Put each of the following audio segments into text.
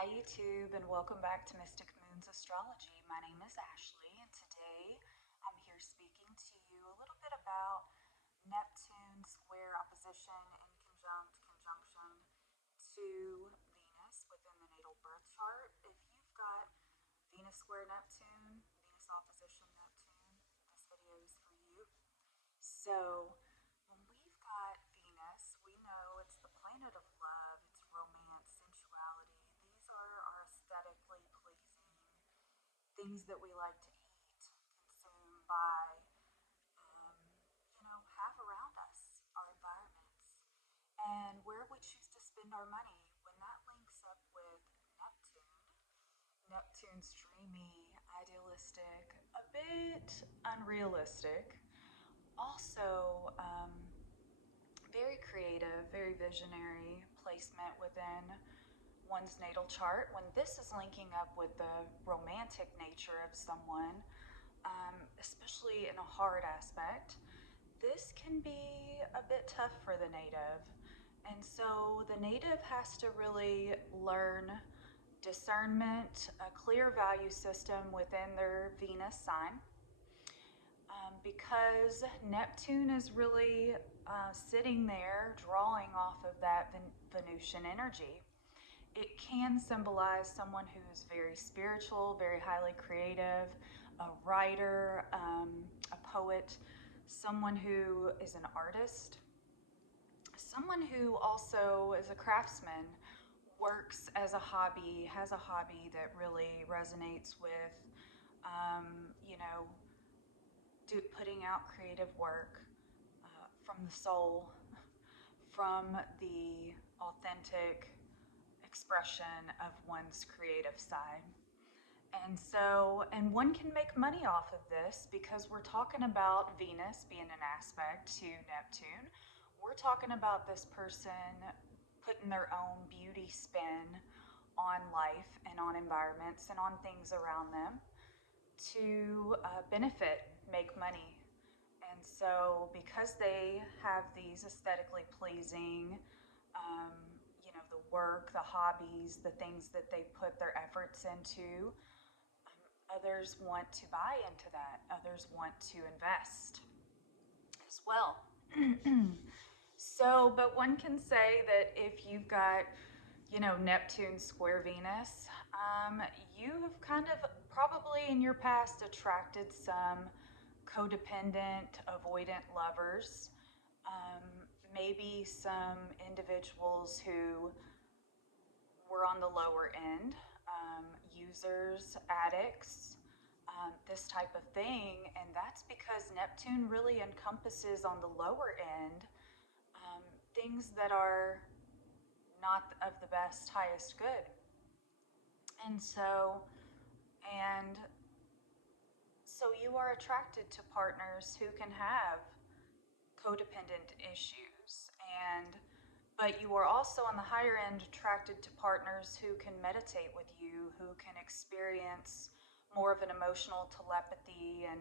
Hi YouTube and welcome back to Mystic Moons Astrology. My name is Ashley and today I'm here speaking to you a little bit about Neptune square opposition in conjunction to Venus within the natal birth chart. If you've got Venus square Neptune, Venus opposition Neptune, this video is for you. So when we've got Venus, we know it's the planet of love, it's romance, sensuality. These are our aesthetically pleasing things that we like to eat, consume, buy, have around us, our environments, and where we choose to spend our money. When that links up with Neptune, Neptune's dreamy, idealistic, a bit unrealistic, also very creative, very visionary placement within one's natal chart. When this is linking up with the romantic nature of someone, especially in a hard aspect, this can be a bit tough for the native. And so the native has to really learn discernment, a clear value system within their Venus sign. Because Neptune is really sitting there drawing off of that Venusian energy. It can symbolize someone who's very spiritual, very highly creative, a writer, a poet, someone who is an artist, someone who also is a craftsman, works as a hobby, has a hobby that really resonates with, you know, putting out creative work from the soul, from the authentic expression of one's creative side. And one can make money off of this because we're talking about Venus being an aspect to Neptune. We're talking about this person putting their own beauty spin on life and on environments and on things around them to benefit, make money. And so because they have these aesthetically pleasing, the work, the hobbies, the things that they put their efforts into, others want to buy into that. Others want to invest as well. So, but one can say that if you've got, Neptune square Venus, you have kind of probably in your past attracted some codependent, avoidant lovers, maybe some individuals who were on the lower end, users, addicts, this type of thing. And that's because Neptune really encompasses on the lower end things that are not of the best, highest good. And so you are attracted to partners who can have codependent issues, but you are also on the higher end attracted to partners who can meditate with you, who can experience more of an emotional telepathy and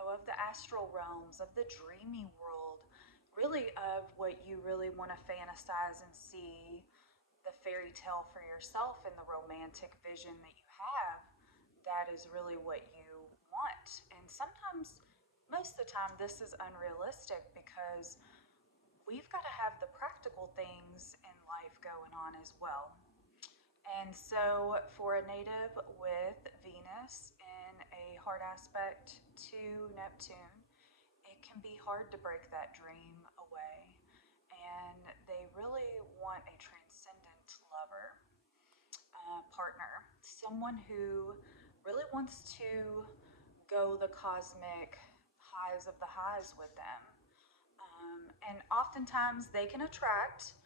of the astral realms, of the dreamy world, really of what you really want to fantasize and see, the fairy tale for yourself and the romantic vision that you have. That is really what you want. And sometimes, most of the time, this is unrealistic because we've got to have the practical things in life going on as well. And so for a native with Venus in a hard aspect to Neptune, it can be hard to break that dream away. And they really want a transcendent lover, partner, someone who really wants to go the cosmic highs of the highs with them. And oftentimes they can attract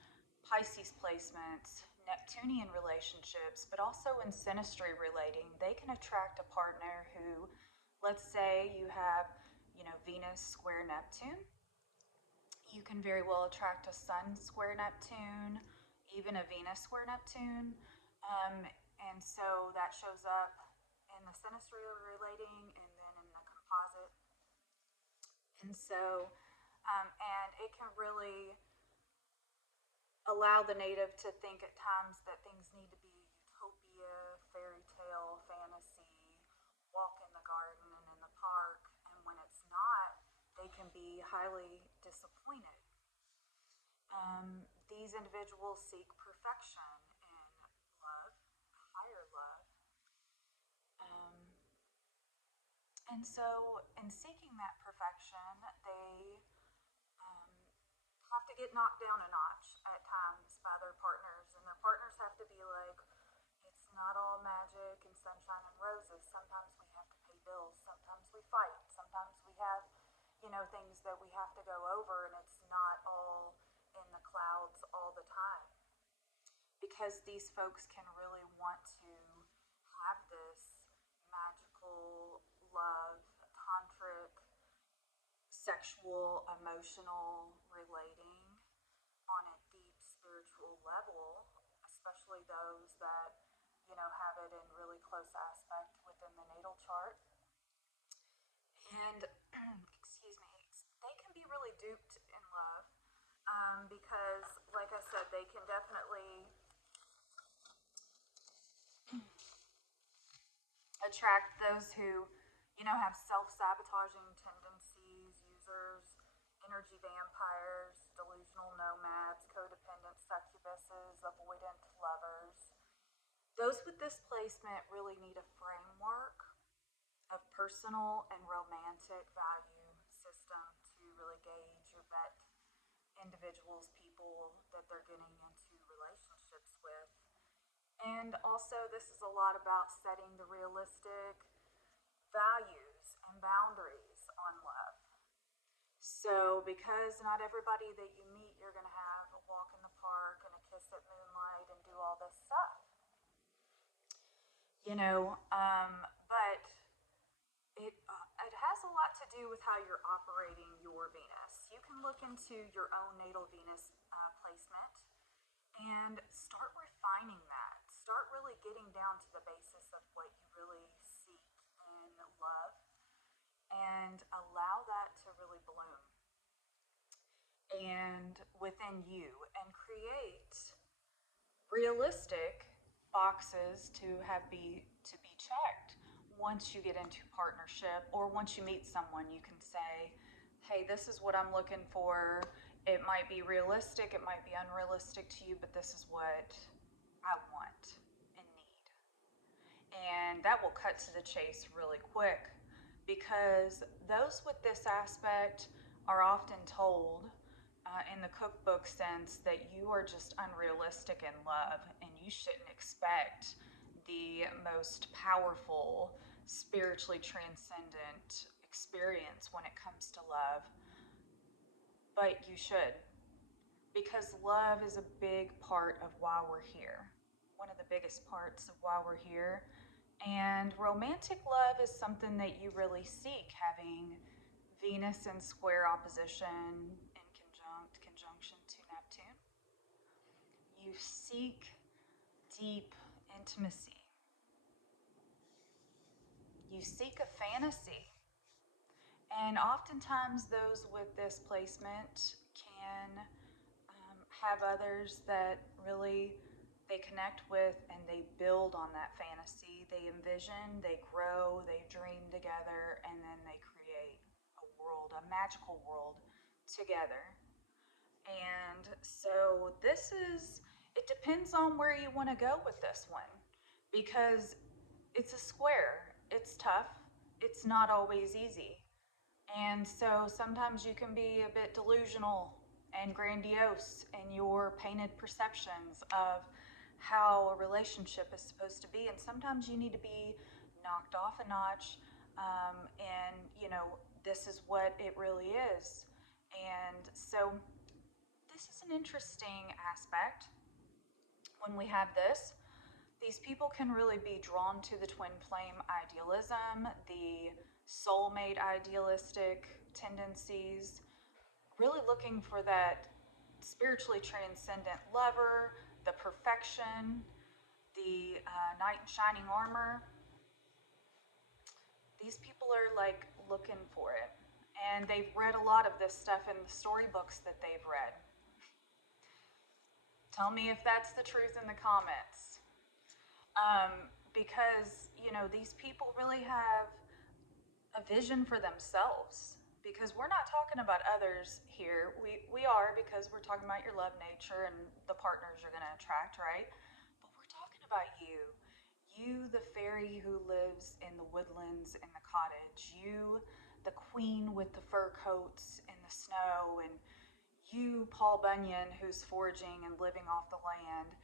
Pisces placements, Neptunian relationships, but also in synastry relating, they can attract a partner who, let's say you have, Venus square Neptune. You can very well attract a Sun square Neptune, even a Venus square Neptune. And so that shows up in the synastry relating and then in the composite. And so, and it can really allow the native to think at times that things need to be utopia, fairy tale, fantasy, walk in the garden and in the park, and when it's not, they can be highly disappointed. These individuals seek perfection in love, higher love. Um, and so, in seeking that perfection, they um, have to get knocked down a notch at times by their partners, and their partners have to be like, it's not all magic and sunshine and roses. Sometimes we have to pay bills. Sometimes we fight. Sometimes we have, things that we have to go over, and it's not all in the clouds all the time. Because these folks can really want to have this magical love, tantric, sexual, emotional relating on a deep spiritual level, especially those that, have it in really close aspect within the natal chart. And, excuse me, they can be really duped in love because, like I said, they can definitely attract those who, have self sabotaging tendencies, users, energy vampires, delusional nomads, codependent succubuses, avoidant lovers. Those with this placement really need a framework of personal and romantic value system to really gauge or vet individuals, people that they're getting into relationships with. And also, this is a lot about setting the realistic values and boundaries on love. So, because not everybody that you meet, you're going to have a walk in the park and a kiss at moonlight and do all this stuff, but it has a lot to do with how you're operating your Venus. You can look into your own natal Venus placement and start refining that. Start really getting down to the basis of what you really seek in love and allow that to really bloom and within you and create realistic boxes to be checked. Once you get into partnership or once you meet someone, you can say, hey, this is what I'm looking for. It might be realistic, it might be unrealistic to you, but this is what I want and need. And that will cut to the chase really quick because those with this aspect are often told in the cookbook sense that you are just unrealistic in love and you shouldn't expect the most powerful, spiritually transcendent experience when it comes to love. But you should, because love is a big part of why we're here. One of the biggest parts of why we're here. And romantic love is something that you really seek, having Venus in square opposition in conjunction to Neptune. You seek deep intimacy. You seek a fantasy. And oftentimes, those with this placement can have others that really they connect with and they build on that fantasy. They envision, they grow, they dream together, and then they create a world, a magical world together. And so it depends on where you want to go with this one because it's a square, it's tough, it's not always easy. And so sometimes you can be a bit delusional and grandiose in your painted perceptions of how a relationship is supposed to be. And sometimes you need to be knocked off a notch. And, this is what it really is. And so this is an interesting aspect when we have this. These people can really be drawn to the twin flame idealism, the soulmate idealistic tendencies, really looking for that spiritually transcendent lover, the perfection, the knight in shining armor. These people are like looking for it. And they've read a lot of this stuff in the storybooks that they've read. Tell me if that's the truth in the comments. Because, these people really have a vision for themselves. Because we're not talking about others here. We are, because we're talking about your love nature and the partners you're going to attract, right? But we're talking about you. You, the fairy who lives in the woodlands in the cottage. You, the queen with the fur coats in the snow. And you, Paul Bunyan, who's foraging and living off the land.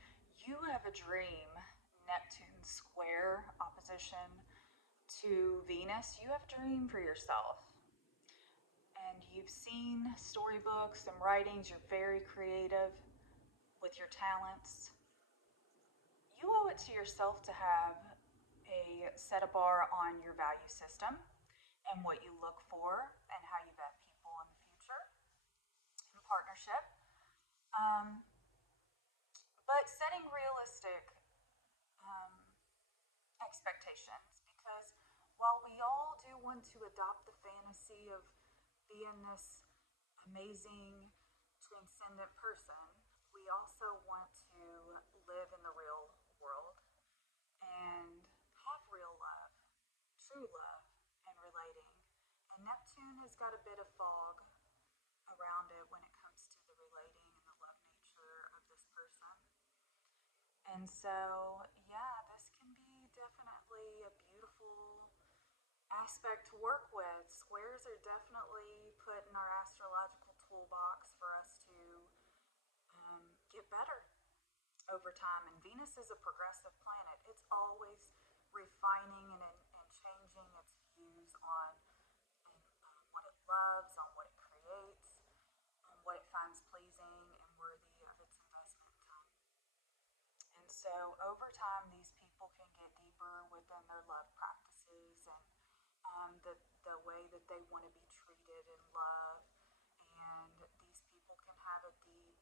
You have a dream. Neptune square opposition to Venus. You have a dream for yourself. And you've seen storybooks and writings. You're very creative with your talents. You owe it to yourself to have set a bar on your value system and what you look for and how you vet people in the future in partnership. Um, but setting realistic um, expectations, because while we all do want to adopt the fantasy of being this amazing, transcendent person, we also want to live in the real world and have real love, true love, and relating. And Neptune has got a bit of fog around it when it comes to the relating and the love nature of this person. And so, yeah, this can be definitely a beautiful aspect to work with. Squares are definitely put in our astrological toolbox for us to get better over time. And Venus is a progressive planet. It's always refining and changing its views on what it loves, on what it creates, on what it finds pleasing and worthy of its investment time. And so over time, these people can get deeper within their love practices and the way that they want to be treated and loved. And these people can have a deep,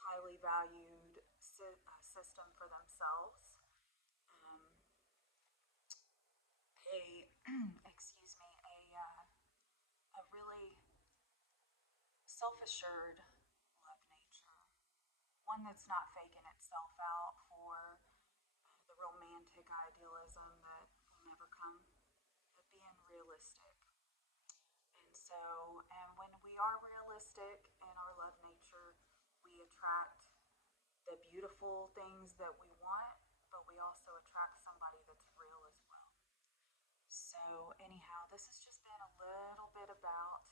highly valued system for themselves. Um, a excuse me, a really self-assured love nature, one that's not faking itself out for the romantic idealism that will never come, but being realistic. And so, and when we are realistic in our love nature, we attract the beautiful things that we want, but we also attract somebody that's real as well. So, anyhow, this has just been a little bit about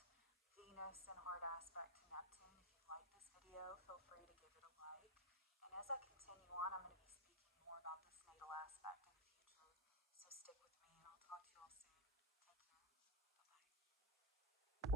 Venus and heart